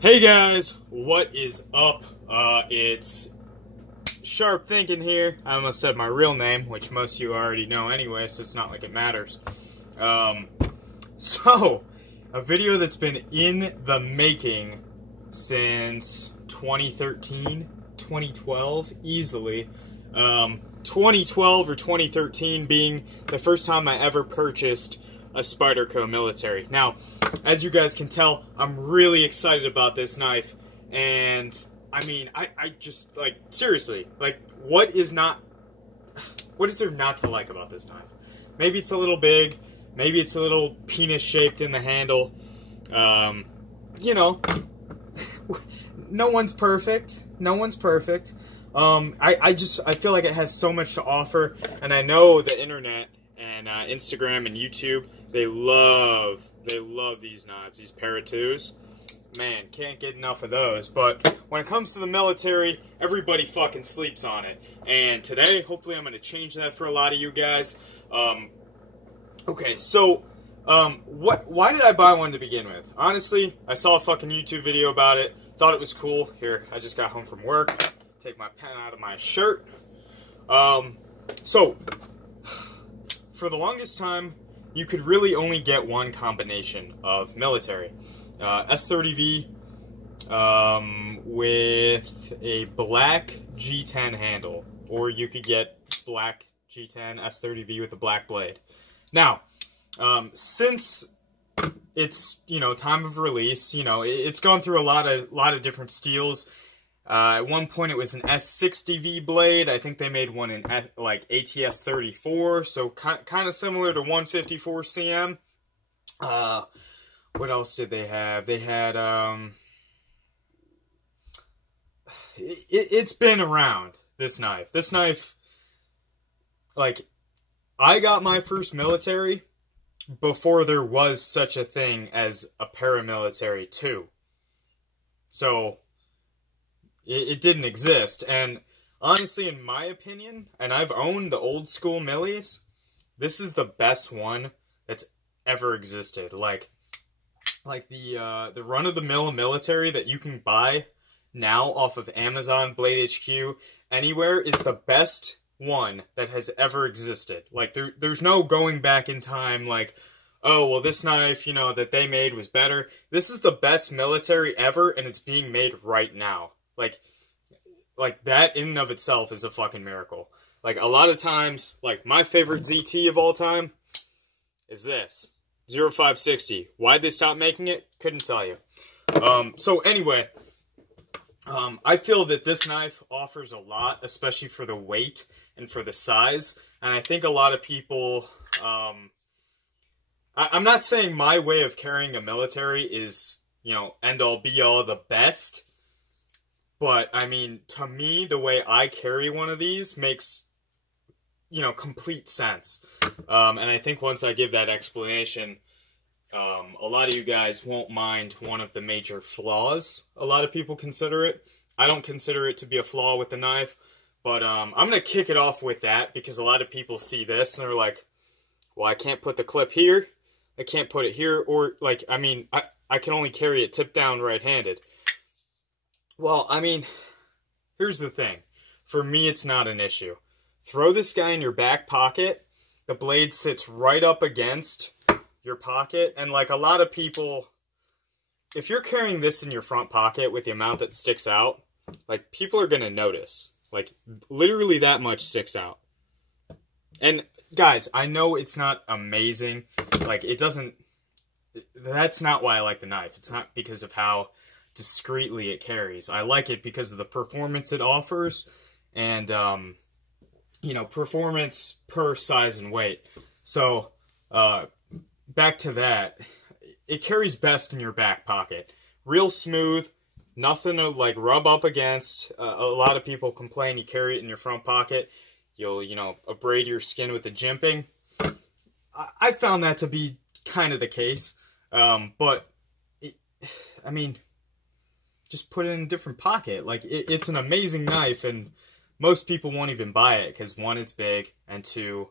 Hey guys, what is up? It's Sharp Thinking here. I almost said my real name, which most of you already know anyway, so it's not like it matters. So, a video that's been in the making since 2013, 2012, easily. 2012 or 2013 being the first time I ever purchased a spyderco military. Now, as you guys can tell, I'm really excited about this knife, and I mean, I just, like, seriously, like, what is there not to like about this knife? Maybe it's a little big, maybe it's a little penis-shaped in the handle, you know, no one's perfect, I feel like it has so much to offer, and I know the internet and Instagram and YouTube, they love these knives, these Para 2s. Man, can't get enough of those. But when it comes to the military, everybody fucking sleeps on it. And today, hopefully I'm going to change that for a lot of you guys. Okay, so, why did I buy one to begin with? Honestly, I saw a fucking YouTube video about it, thought it was cool. Here, I just got home from work, take my pen out of my shirt. So, for the longest time, you could really only get one combination of military. S30V with a black G10 handle, or you could get black G10 S30V with a black blade. Now, since it's, time of release, it's gone through a lot of different steels. At one point it was an S60V blade. I think they made one in like ATS 34, so kind of similar to 154 CM. What else did they have? They had it's been around, this knife. This knife, like, I got my first military before there was such a thing as a paramilitary too. So it didn't exist, and honestly, in my opinion, and I've owned the old school millis, this is the best one that's ever existed. Like the run-of-the-mill military that you can buy now off of Amazon, Blade HQ, anywhere, is the best one that has ever existed. Like, there's no going back in time, like, oh, well, this knife, that they made was better. This is the best military ever, and it's being made right now. Like that in and of itself is a fucking miracle. Like, a lot of times, like, my favorite ZT of all time is this. 0560. Why'd they stop making it? Couldn't tell you. So anyway, I feel that this knife offers a lot, especially for the weight and for the size. And I think a lot of people, I'm not saying my way of carrying a military is, end all be all the best. But, I mean, to me, the way I carry one of these makes, complete sense. And I think once I give that explanation, a lot of you guys won't mind one of the major flaws a lot of people consider it. I don't consider it to be a flaw with the knife, but I'm going to kick it off with that, because a lot of people see this and they're like, well, I can't put the clip here, I can't put it here, or, like, I mean, I can only carry it tip down right-handed. Well, I mean, here's the thing. For me, it's not an issue. Throw this guy in your back pocket. The blade sits right up against your pocket. And like a lot of people, if you're carrying this in your front pocket with the amount that sticks out, like, people are going to notice. Like, literally that much sticks out. And guys, I know it's not amazing. Like, it doesn't, that's not why I like the knife. It's not because of how discreetly it carries. I like it because of the performance it offers, and performance per size and weight. So back to that, it carries best in your back pocket. Real smooth, nothing to like rub up against. A lot of people complain you carry it in your front pocket, you'll abrade your skin with the jimping. I found that to be kind of the case, but I mean, just put it in a different pocket. Like, it's an amazing knife, and most people won't even buy it, because one, it's big, and two,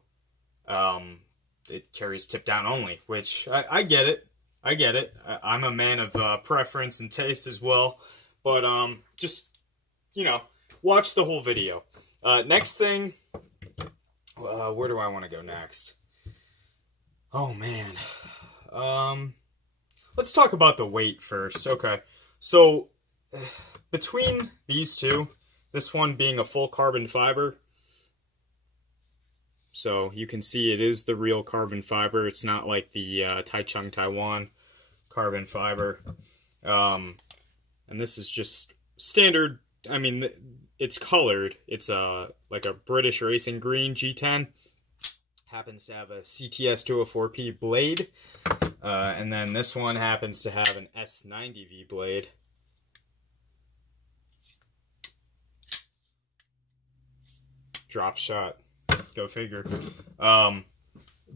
it carries tip down only, which I get it. I get it. I'm a man of preference and taste as well. But, just, you know, watch the whole video. Next thing, where do I want to go next? Oh, man. Let's talk about the weight first. Okay, so between these two, this one being a full carbon fiber, so you can see it is the real carbon fiber. It's not like the Taichung Taiwan carbon fiber. And this is just standard. I mean, it's colored. It's like a British racing green G10. Happens to have a CTS 204P blade. And then this one happens to have an S90V blade. Drop shot. Go figure.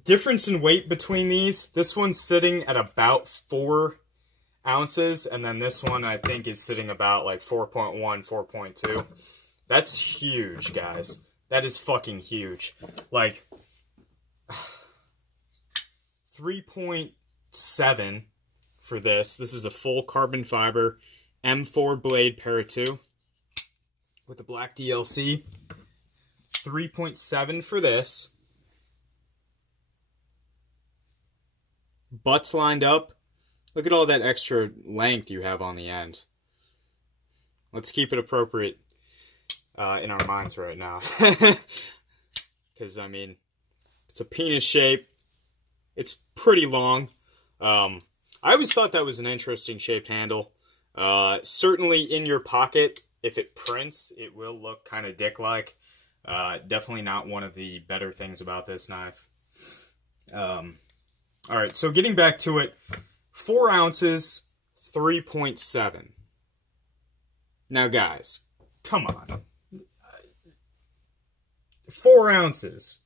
Difference in weight between these. This one's sitting at about 4 ounces. And then this one, I think, is sitting about like 4.1, 4.2. That's huge, guys. That is fucking huge. Like, 3.7 for this. This is a full carbon fiber M4 blade para 2 with the black DLC. 3.7 for this. Butts lined up. Look at all that extra length you have on the end. Let's keep it appropriate in our minds right now. Because, I mean, it's a penis shape. It's pretty long. I always thought that was an interesting shaped handle. Certainly in your pocket, if it prints, it will look kind of dick-like. Definitely not one of the better things about this knife. Alright, so getting back to it. 4 ounces, 3.7. Now, guys, come on. 4 ounces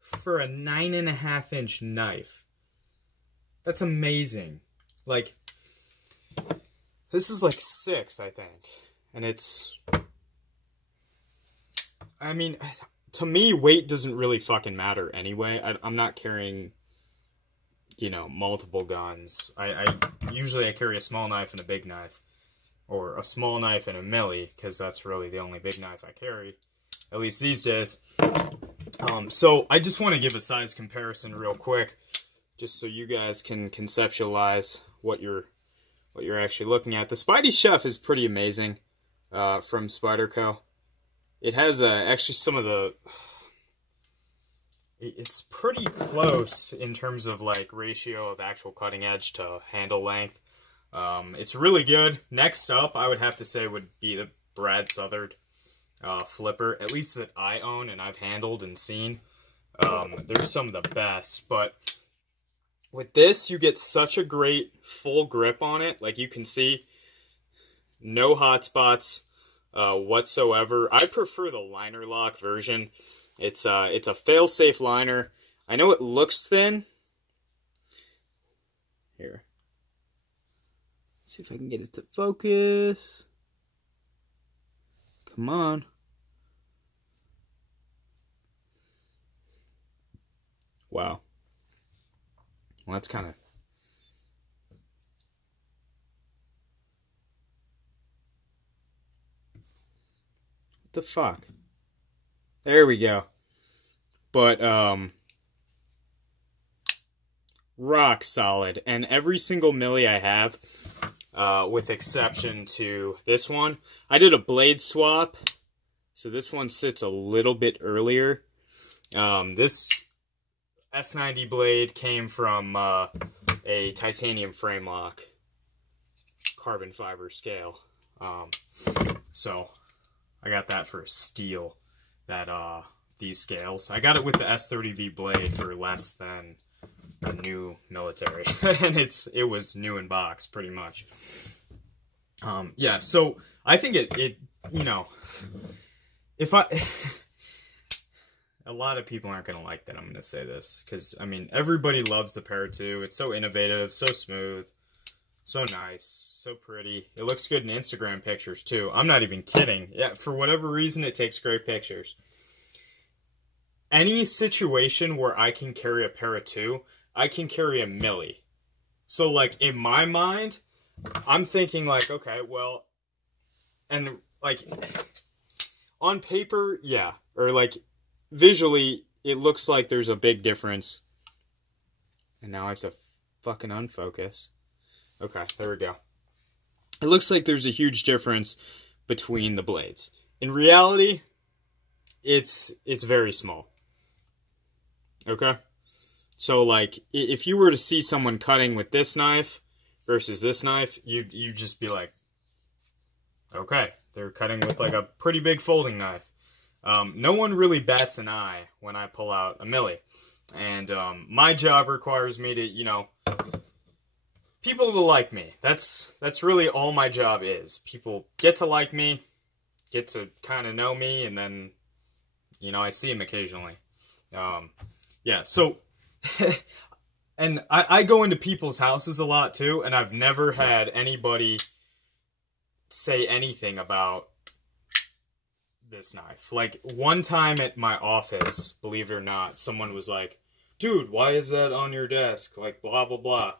for a 9.5-inch knife. That's amazing. Like, this is like 6, I think. And it's... I mean, to me, weight doesn't really fucking matter anyway. I'm not carrying, you know, multiple guns. Usually I carry a small knife and a big knife. Or a small knife and a milli, because that's really the only big knife I carry. At least these days. So I just want to give a size comparison real quick, just so you guys can conceptualize what you're actually looking at. The Spidey Chef is pretty amazing from Spyderco. It has actually some of the... It's pretty close in terms of like ratio of actual cutting edge to handle length. It's really good. Next up, I would have to say, would be the Brad Southard flipper, at least that I own and I've handled and seen. They're some of the best, but with this, you get such a great full grip on it. Like you can see, no hot spots whatsoever. I prefer the liner lock version. It's a fail-safe liner. I know it looks thin. Here. Let's see if I can get it to focus. Come on. Wow. Well, that's kind of... What the fuck? There we go. But, rock solid. And every single milli I have, with exception to this one, I did a blade swap. So this one sits a little bit earlier. This S90 blade came from a titanium frame lock carbon fiber scale. So I got that for a steal. These scales. I got it with the S30V blade for less than a new military. And it was new in box, pretty much. Yeah, so I think it you know, if a lot of people aren't going to like that I'm going to say this, because, I mean, everybody loves the Para 2. It's so innovative, so smooth, so nice, so pretty. It looks good in Instagram pictures, too. I'm not even kidding. Yeah, for whatever reason, it takes great pictures. Any situation where I can carry a Para 2, I can carry a milli. So, like, in my mind, I'm thinking, like, okay, well, and, like, on paper, yeah, or, like, visually, it looks like there's a big difference. And now I have to fucking unfocus. Okay, there we go. It looks like there's a huge difference between the blades. In reality, it's very small. Okay? So, like, if you were to see someone cutting with this knife versus this knife, you'd just be like, okay, they're cutting with, like, a pretty big folding knife. No one really bats an eye when I pull out a milli. And my job requires me to, you know, people to like me. That's really all my job is. People get to like me, get to kind of know me, and then, you know, I see them occasionally. Yeah, so... and I go into people's houses a lot too, and I've never had anybody say anything about this knife. Like, one time at my office, believe it or not, someone was like, dude, why is that on your desk? Like, blah, blah, blah.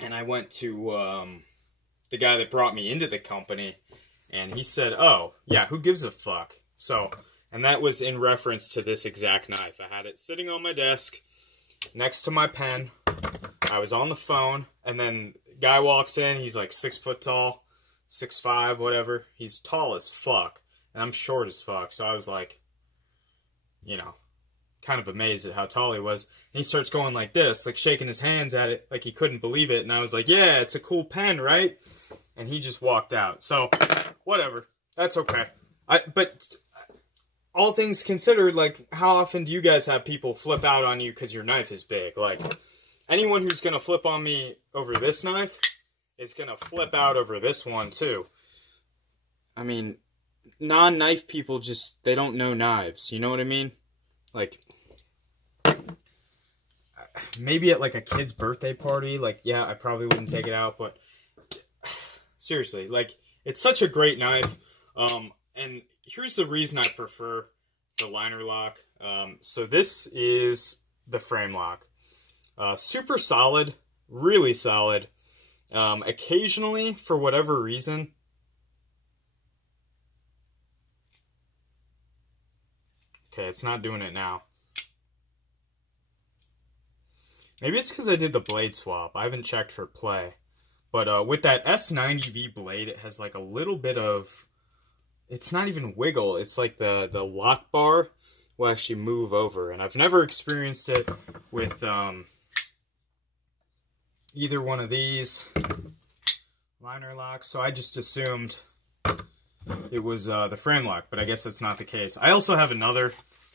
And I went to the guy that brought me into the company, and he said, oh, yeah, who gives a fuck? So, and that was in reference to this exact knife. I had it sitting on my desk next to my pen. I was on the phone, and then guy walks in. He's like 6 foot tall, 6'5", whatever. He's tall as fuck, and I'm short as fuck. So I was like, you know, kind of amazed at how tall he was. And he starts going like this, like shaking his hands at it, like he couldn't believe it. And I was like, yeah, it's a cool pen, right? And he just walked out. So, whatever. That's okay. But all things considered, like, how often do you guys have people flip out on you because your knife is big? Like, anyone who's going to flip on me over this knife is going to flip out over this one, too. I mean, non-knife people just, they don't know knives. You know what I mean? Like, maybe at, like, a kid's birthday party, like, yeah, I probably wouldn't take it out, but seriously, like, it's such a great knife. And here's the reason I prefer the liner lock. So this is the frame lock. Super solid, really solid. Occasionally, for whatever reason, okay, it's not doing it now. Maybe it's because I did the blade swap. I haven't checked for play. But with that S90V blade, it has like a little bit of... It's not even wiggle. It's like the lock bar will actually move over. And I've never experienced it with either one of these liner locks. So I just assumed it was the frame lock. But I guess that's not the case. I also have another.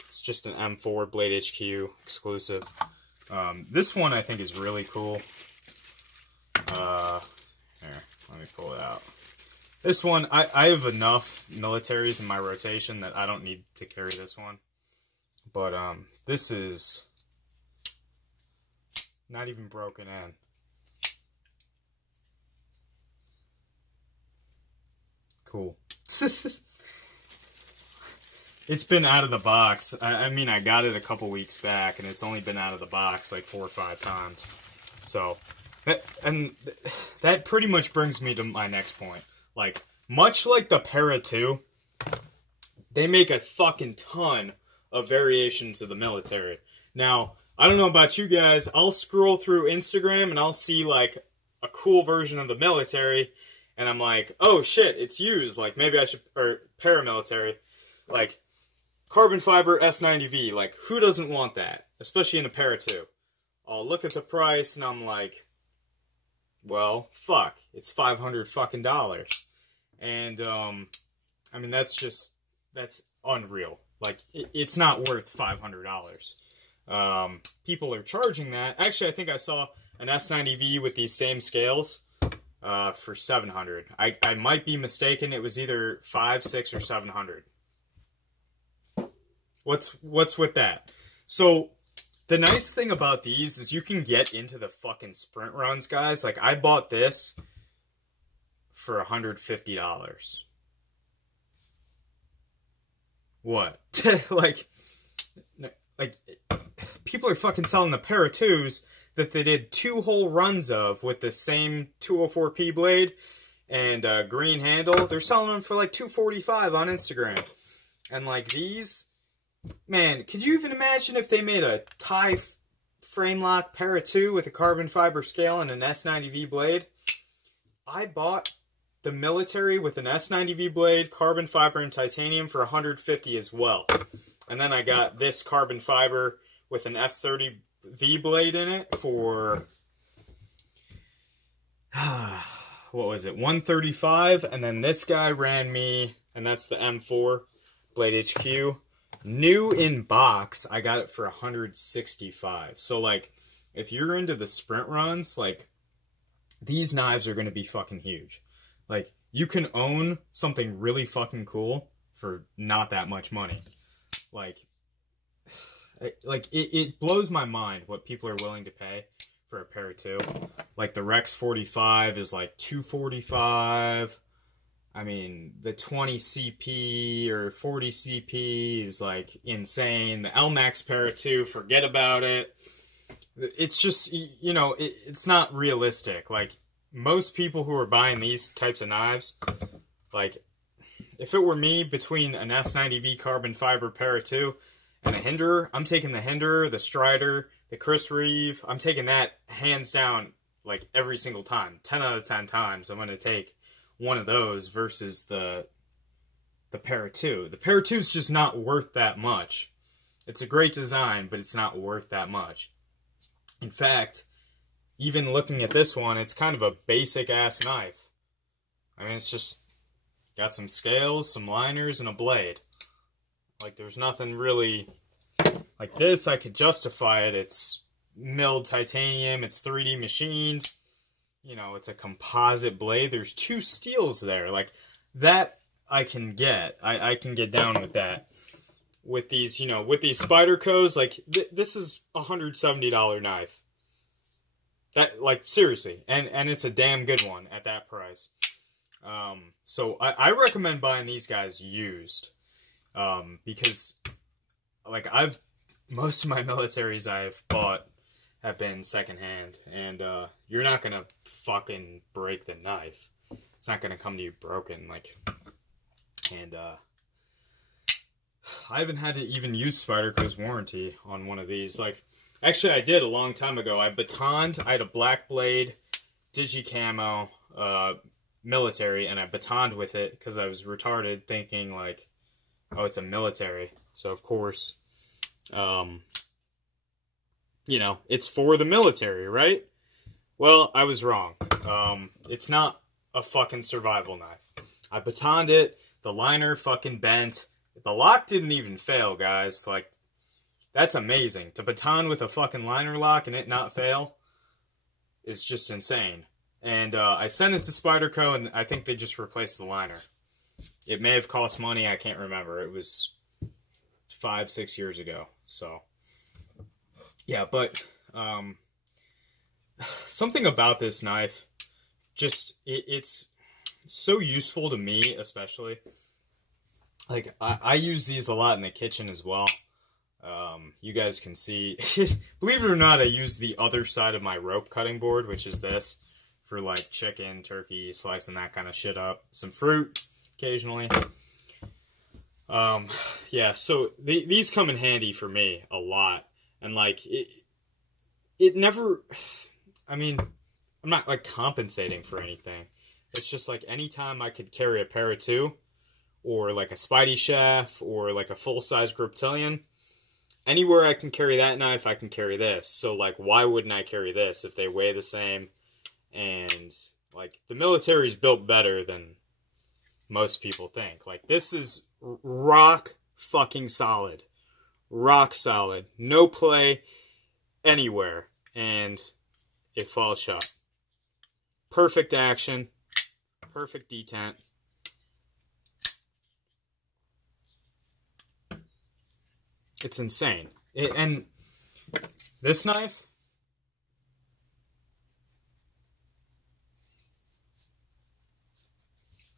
It's just an M4 Blade HQ exclusive. This one I think is really cool. Here, let me pull it out. This one, I have enough militaries in my rotation that I don't need to carry this one. But, this is not even broken in. Cool. It's been out of the box. I mean, I got it a couple weeks back, and it's only been out of the box like 4 or 5 times. So, that pretty much brings me to my next point. Like, much like the Para 2, they make a fucking ton of variations of the military. Now, I don't know about you guys, I'll scroll through Instagram and I'll see, like, a cool version of the military, and I'm like, oh shit, it's used, like, maybe I should, or paramilitary, like, carbon fiber S90V, like, who doesn't want that? Especially in a Para 2. I'll look at the price and I'm like, well, fuck, it's $500 fucking dollars. And, I mean, that's unreal. Like, it's not worth $500. People are charging that. Actually, I think I saw an S90V with these same scales, for $700. I might be mistaken. It was either $500, $600, or $700. What's with that? So, the nice thing about these is you can get into the fucking sprint runs, guys. Like, I bought this for $150. What? like, people are fucking selling the Para 2s that they did 2 whole runs of with the same 204p blade and green handle. They're selling them for like $245 on Instagram. And like these, man, could you even imagine if they made a tie frame lock para 2 with a carbon fiber scale and an S90V blade? I bought the military with an S90V blade, carbon fiber, and titanium for $150 as well. And then I got this carbon fiber with an S30V blade in it for, what was it, $135. And then this guy ran me, and that's the M4 Blade HQ. New in box, I got it for $165. So, like, if you're into the sprint runs, like, these knives are going to be fucking huge. Like, you can own something really fucking cool for not that much money. Like it blows my mind what people are willing to pay for a pair of 2. Like, the Rex 45 is like $245. I mean, the 20 CP or 40 CP is like insane. The LMAX pair of 2, forget about it. It's just, you know, it's not realistic. Like, most people who are buying these types of knives, like, if it were me, between an S90V carbon fiber pair of 2 and a Hinderer, I'm taking the Hinderer, the Strider, the Chris Reeve. I'm taking that hands down, like, every single time. 10 out of 10 times, I'm going to take one of those versus the pair of 2. The pair of 2 is just not worth that much. It's a great design, but it's not worth that much. In fact, even looking at this one, it's kind of a basic-ass knife. I mean, it's just got some scales, some liners, and a blade. Like, there's nothing really... Like this, I could justify it. It's milled titanium, it's 3D machined. You know, it's a composite blade. There's 2 steels there. Like, that I can get. I can get down with that. With these, you know, with these spydercos, like, this is a $170 knife. That, like, seriously. And it's a damn good one at that price. So I recommend buying these guys used. Because, like, most of my militaries I've bought have been secondhand. And, you're not gonna fucking break the knife. It's not gonna come to you broken, like, and, I haven't had to even use Spyderco's warranty on one of these. Like, actually, I did a long time ago. I batoned. I had a black blade, digicamo, military, and I batoned with it because I was retarded, thinking like, oh, it's a military. So of course, you know, it's for the military, right? Well, I was wrong. It's not a fucking survival knife. I batoned it. The liner fucking bent. The lock didn't even fail, guys. Like, that's amazing. To baton with a fucking liner lock and it not fail is just insane. And I sent it to Spyderco, and I think they just replaced the liner. It may have cost money. I can't remember. It was 5-6 years ago. So, yeah, but something about this knife, just, it's so useful to me, especially. Like, I use these a lot in the kitchen as well. You guys can see, believe it or not, I use the other side of my rope cutting board, which is this, for like chicken, turkey, slicing that kind of shit up. Some fruit, occasionally. Yeah, so these come in handy for me a lot. And like, it never, I mean, I'm not like compensating for anything. It's just like anytime I could carry a pair of 2, or like a Spidey Chef, or like a full-size Griptilian, anywhere I can carry that knife, I can carry this. So like, why wouldn't I carry this if they weigh the same? And like, the military's built better than most people think. Like, this is rock fucking solid. Rock solid. No play anywhere. And it falls shut. Perfect action. Perfect detent. It's insane. And this knife,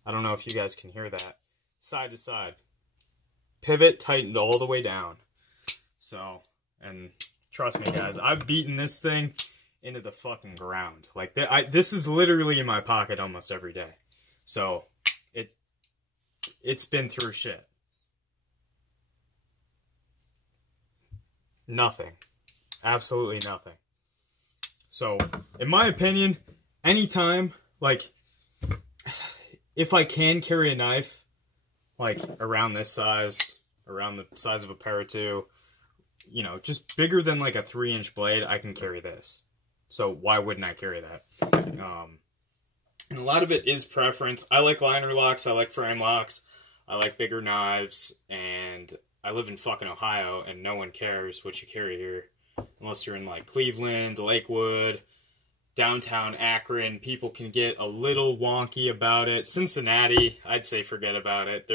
I don't know if you guys can hear that. Side to side. Pivot tightened all the way down. So, and trust me guys, I've beaten this thing into the fucking ground. Like, this is literally in my pocket almost every day. So, it's been through shit. Nothing. Absolutely nothing. So, in my opinion, anytime, like, if I can carry a knife, like, around this size, around the size of a Para-2, you know, just bigger than, like, a 3-inch blade, I can carry this. So, why wouldn't I carry that? And a lot of it is preference. I like liner locks, I like frame locks, I like bigger knives, and I live in fucking Ohio, and no one cares what you carry here. Unless you're in, like, Cleveland, Lakewood, downtown Akron, people can get a little wonky about it. Cincinnati, I'd say forget about it.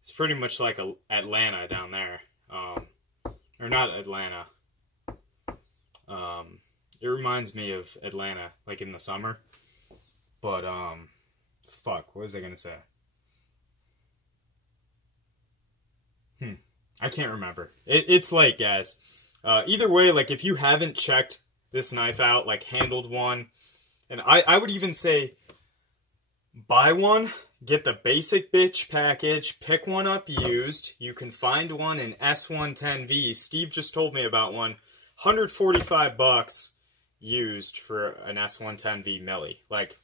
It's pretty much like Atlanta down there. Or not Atlanta. It reminds me of Atlanta, like in the summer. But, fuck, what was I gonna say? I can't remember. It's late, guys. Either way, like, if you haven't checked this knife out, like, handled one, and I would even say, buy one, get the basic bitch package, pick one up used. You can find one in S110V. Steve just told me about one. $145 used for an S110V Millie. Like,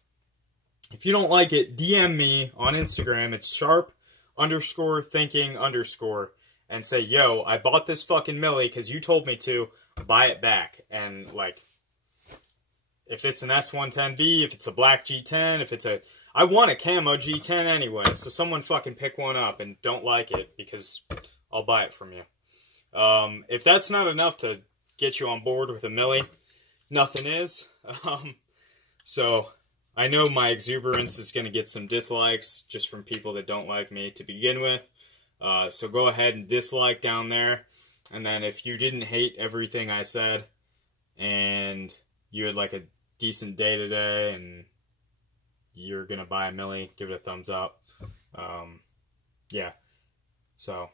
if you don't like it, DM me on Instagram. It's sharp_thinking_ and say, yo, I bought this fucking Millie because you told me to. Buy it back. And, like, if it's an S110V, if it's a black G10, if it's a... I want a camo G10 anyway, so someone fucking pick one up and don't like it because I'll buy it from you. If that's not enough to get you on board with a Millie, nothing is. So, I know my exuberance is going to get some dislikes just from people that don't like me to begin with. So go ahead and dislike down there. And then if you didn't hate everything I said and you had like a decent day today and you're going to buy a Millie, give it a thumbs up. Yeah. So,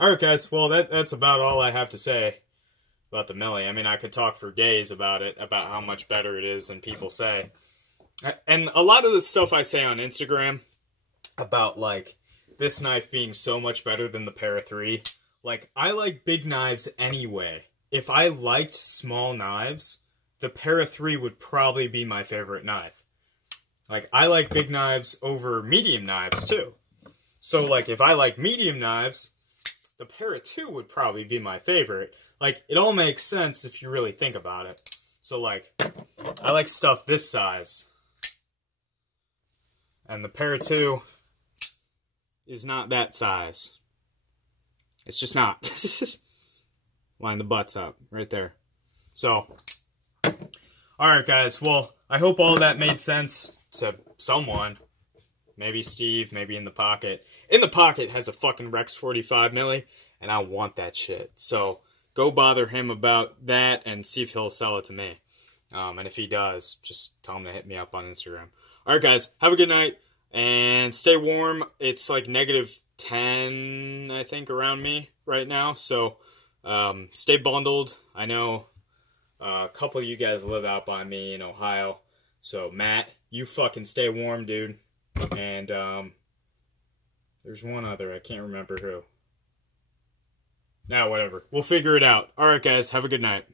alright guys, well that's about all I have to say about the Millie. I mean, I could talk for days about it, about how much better it is than people say. And a lot of the stuff I say on Instagram about, like, this knife being so much better than the Para-3, like, I like big knives anyway. If I liked small knives, the Para-3 would probably be my favorite knife. Like, I like big knives over medium knives, too. So, like, if I like medium knives, the Para-2 would probably be my favorite. Like, it all makes sense if you really think about it. So, like, I like stuff this size. And the Para-2 is not that size. It's just not. Line the butts up right there. So, alright guys, well, I hope all that made sense to someone. Maybe Steve, maybe In the Pocket. In the Pocket has a fucking Rex 45 Millie, and I want that shit. So, go bother him about that and see if he'll sell it to me. And if he does, just tell him to hit me up on Instagram. Alright guys, have a good night, and stay warm. It's like -10, I think, around me right now, so stay bundled. I know a couple of you guys live out by me in Ohio, so Matt, you fucking stay warm, dude. And there's one other, I can't remember who. Now, whatever. We'll figure it out. Alright guys, have a good night.